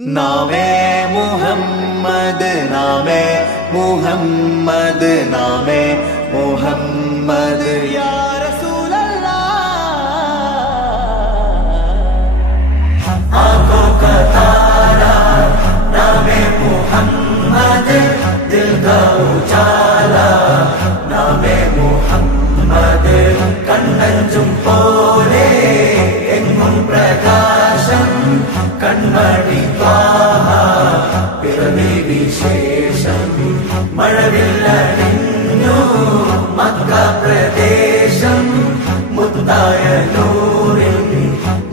नामे मुहम्मद नामे मुहम्मद नामे मुहम्मद या रसूल अल्लाह। आंखों का तारा नामे मुहम्मद, दिल का उजाला नामे मुहम्मद, കണ്ണഞ്ചും പോലെ എങ്ങും പ്രകാശം കൺമണി ത്വാഹ പിറവി വിശേഷം മഴവില്ലണിഞ്ഞു മക്ക പ്രദേശം മുത്തായ നൂറിൻ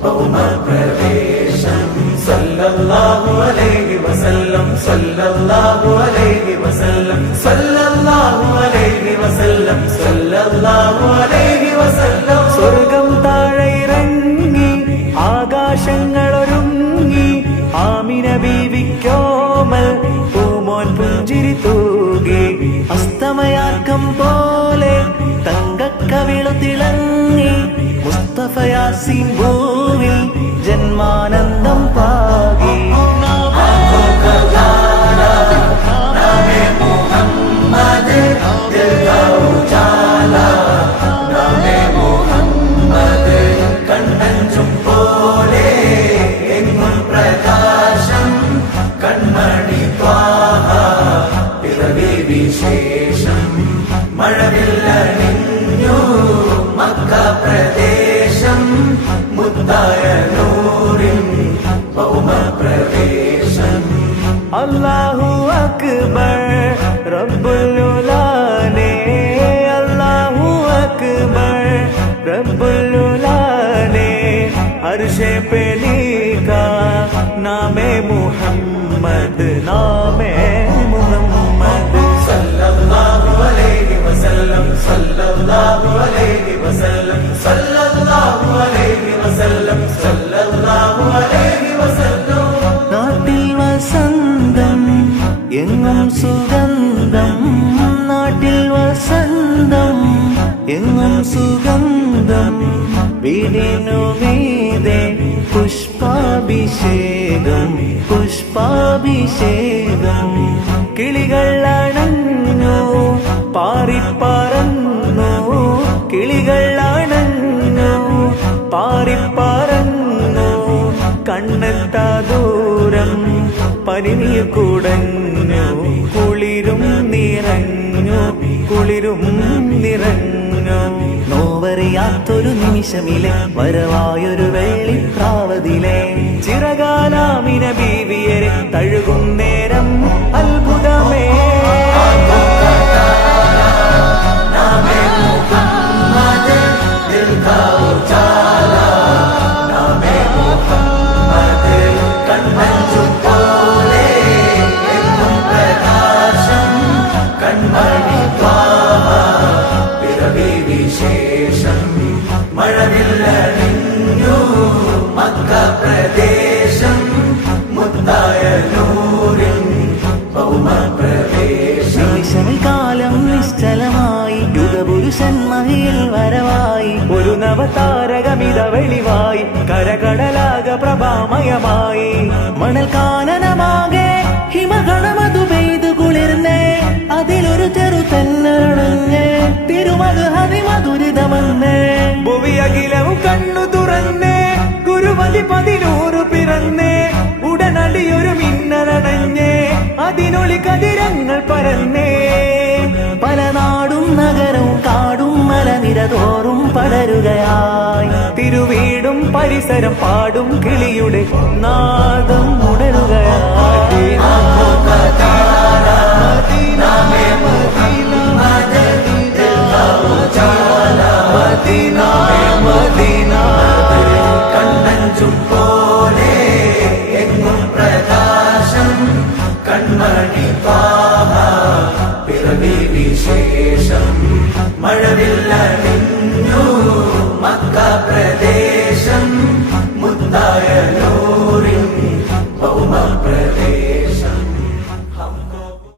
ഭൗമ പ്രവേശം സല്ലല്ലാഹു അലൈഹി വസല്ലം സല്ലല്ലാഹു അലൈഹി വസല്ലം സല്ലല്ലാഹു അലൈഹി വസല്ലം സല്ലല്ലാഹു അലൈഹി വസല്ലം സ്വർഗം താഴെ ഇറങ്ങി ആകാശങ്ങളൊരുങ്ങി ആമിന ബീവിക്കോമൽ പൂമോൻ പുഞ്ചിരി തൂകി അസ്തമയാക്കം പോലെ തങ്കക്കവിളു തിളങ്ങി മുസ്തഫ യാസീൻ ഭൂവിൽ ജന്മാനന്ദം പാകി കണ്ണഞ്ചും പോലെ എങ്ങും പ്രകാശം കൺമണി ത്വാഹ പിറവി വിശേഷം മഴവില്ലണിഞ്ഞു മക്ക പ്രദേശം മുത്തായ നൂറിൻ ഭൗമ പ്രവേശം അല്ലാഹു അക്ബർ റബ്ബുൽ ഉലാനെ അല്ലാഹു അക്ബർ रब्बुल उलाने अर्शे पे लिखा नामे मुहम्मद नामे मुहम्मद सल्लल्लाहु अलैहि वसल्लम सल्लल्लाहु अलैहि वसल्लम सल्लल्लाहु अलैहि वसल्लम सल्लल्लाहु अलैहि वसल्लम നാട്ടിൽ വസന്തം എങ്ങും സുഗന്ധം നാട്ടിൽ വസന്തം എങ്ങും സുഗന്ധം വീടിനു മീതെ പുഷ്പാഭിഷേകം പുഷ്പാഭിഷേകം കിളികൾ അണഞ്ഞു പാറിപ്പറന്നു കിളികൾ അണഞ്ഞു പാറിപ്പറന്നു കണ്ണെത്താ ദൂരം പനിനീർ കുടഞ്ഞു കുളിരും നിറഞ്ഞു കുളിരും നിറഞ്ഞു നോവറിയാത്തൊരു നിമിഷമിലെ വരവായൊരു വെള്ളിപ്രാവതിലെ ചിറകാലാമിന ബീവിയരെ തഴുകും നേരം അത്ഭുതമേ കണ്ണഞ്ചും പോലെ എങ്ങും പ്രകാശം കൺമണി ത്വാഹ പിറവി വിശേഷം മഴവില്ലണിഞ്ഞു മക്ക പ്രദേശം മുത്തായ നൂറിൻ ഭൗമ പ്രവേശം കാലം നിശ്ചലമായി യുഗപുരുഷൻ മഹിയിൽ വരവായി ഒരു നവതാരകമിത വെളിവായി കരകടലാക പ്രഭാമയമായി മണൽ കാനനമാകെ ഹിമഗണമതു പെയ്തു കുളിർന്നേ അതിലൊരു ചെറു തെന്നരണഞ്ഞ് തിരുമത് ഹരിമധുരിതമെന്ന് ഭുവിയകിലവും കണ്ണു തുറന്ന് ഗുരുമതി 11 പിറന്ന് ഉടനടിയൊരു മിന്നലണഞ്ഞ് അതിനൊളി കതിരങ്ങൾ പരന്നേ പല നാടും നഗരവും കാടും മലനിരതോറും പടരുകയായി തിരുവീടും പരിസരം പാടും കിളിയുടെ നാദം ഉണരുകയായി കണ്ണഞ്ചും പോലെ എങ്ങും പ്രകാശം കൺമണി ത്വാഹ പിറവി വിശേഷം മഴവില്ലണി